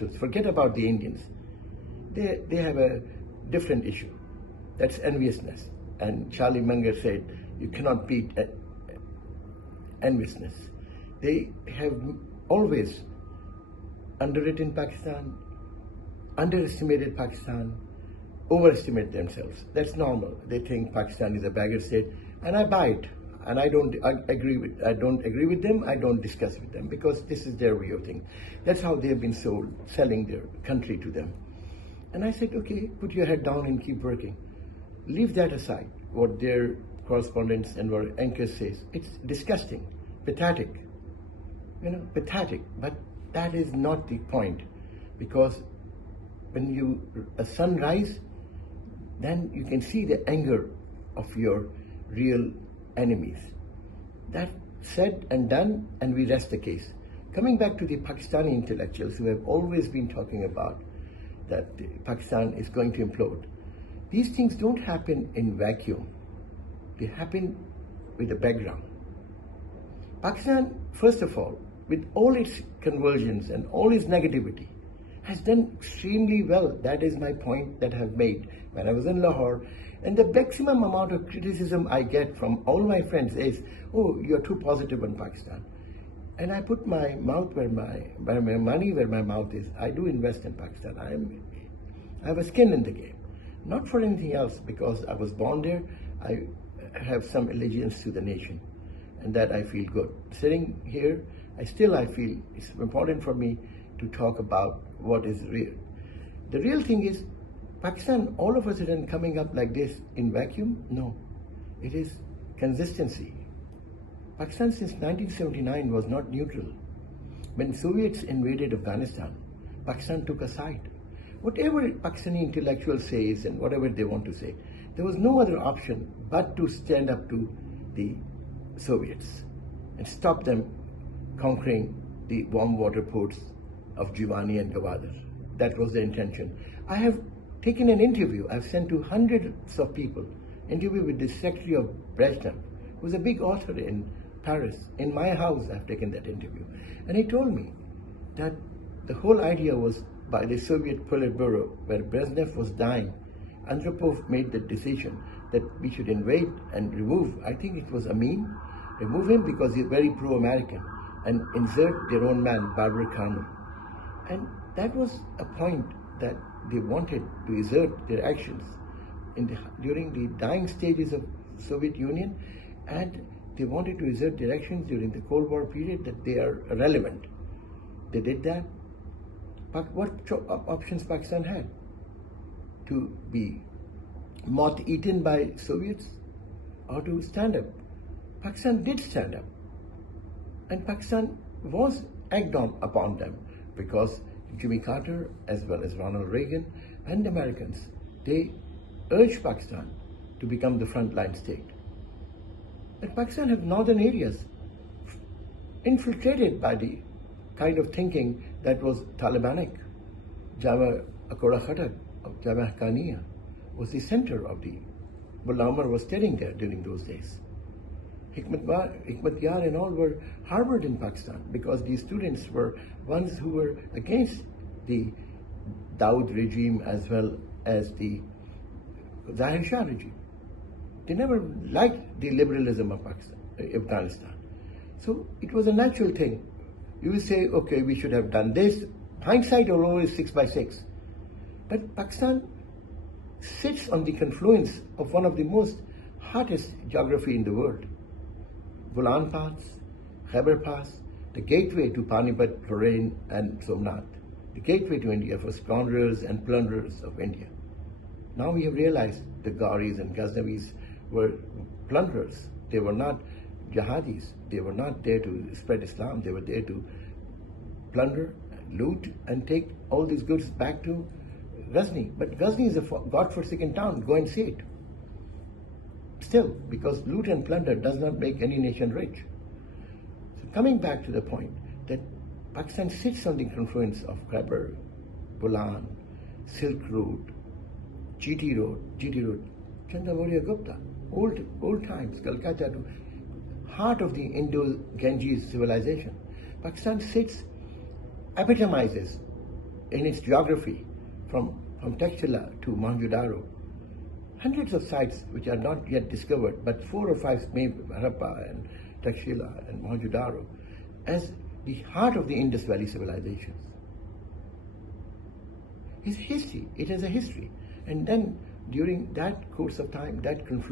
intellectuals, forget about the Indians. They have a different issue. That's enviousness. And Charlie Munger said, you cannot beat enviousness. They have always underwritten Pakistan, underestimated Pakistan, overestimate themselves. That's normal. They think Pakistan is a beggar state, and I buy it. And I don't agree with them. I don't discuss with them because this is their way of thinking. That's how they have been sold, selling their country to them. And I said, okay, put your head down and keep working. Leave that aside. What their correspondents and what anchors says, it's disgusting, pathetic. Pathetic. But that is not the point, because when a sun rises, then you can see the anger of your real enemies. That said and done, and we rest the case. Coming back to the Pakistani intellectuals who have always been talking about that Pakistan is going to implode. These things don't happen in vacuum. They happen with a background. Pakistan, first of all, with all its conversions and all its negativity, has done extremely well. That is my point that I have made when I was in Lahore. And the maximum amount of criticism I get from all my friends is, oh, you're too positive on Pakistan. And I put my mouth where my money where my mouth is. I do invest in Pakistan. I have a skin in the game. Not for anything else, because I was born there. I have some allegiance to the nation, and that I feel good. Sitting here, I feel it's important for me to talk about what is real. The real thing is, Pakistan all of a sudden coming up like this in vacuum? No, it is consistency. Pakistan since 1979 was not neutral. When Soviets invaded Afghanistan, Pakistan took a side. Whatever Pakistani intellectual says and whatever they want to say, there was no other option but to stand up to the Soviets and stop them conquering the warm water ports of Giovanni and Gwadar. That was the intention. I have taken an interview. I've sent to hundreds of people. Interview with the Secretary of Brezhnev, who's a big author in Paris. In my house, I've taken that interview. And he told me that the whole idea was by the Soviet Politburo, where Brezhnev was dying. Andropov made the decision that we should invade and remove, I think it was Amin, remove him because he's very pro-American, and insert their own man, Babar Khan. And that was a point that they wanted to exert their actions during the dying stages of Soviet Union, and they wanted to exert their actions during the Cold War period that they are relevant. They did that. But what options Pakistan had? To be moth-eaten by Soviets or to stand up? Pakistan did stand up. And Pakistan was egged on upon them because Jimmy Carter, as well as Ronald Reagan and Americans, they urged Pakistan to become the frontline state. And Pakistan have northern areas infiltrated by the kind of thinking that was Talibanic. Jama Akora Khatak of Jama Haqqaniya was the center of the Mullah was studying there during those days. Hikmat Yar and all were harbored in Pakistan because these students were ones who were against the Dawood regime as well as the Zahir Shah regime. They never liked the liberalism of Afghanistan. So it was a natural thing. You will say, okay, we should have done this. Hindsight will always 6 by 6. But Pakistan sits on the confluence of one of the most hottest geography in the world. Bolan Pass, Khyber Pass, the gateway to Panipat, Lorraine, and Somnath, the gateway to India for scoundrels and plunderers of India. Now we have realized the Gauris and Ghaznavis were plunderers. They were not jihadis. They were not there to spread Islam. They were there to plunder, loot, and take all these goods back to Ghazni. But Ghazni is a God-forsaken town. Go and see it. Still, because loot and plunder does not make any nation rich. So coming back to the point that Pakistan sits on the confluence of Khyber, Bolan, Silk Road, GT Road, Chandrawarya Gupta, old times, Calcutta to heart of the Indo-Ganges civilization. Pakistan epitomizes in its geography from Takshila to Mohenjo-daro, hundreds of sites which are not yet discovered, but 4 or 5, maybe Harappa and Takshila and Mohenjo-daro, as the heart of the Indus Valley civilizations. It's history. It has a history. And then during that course of time, that confluence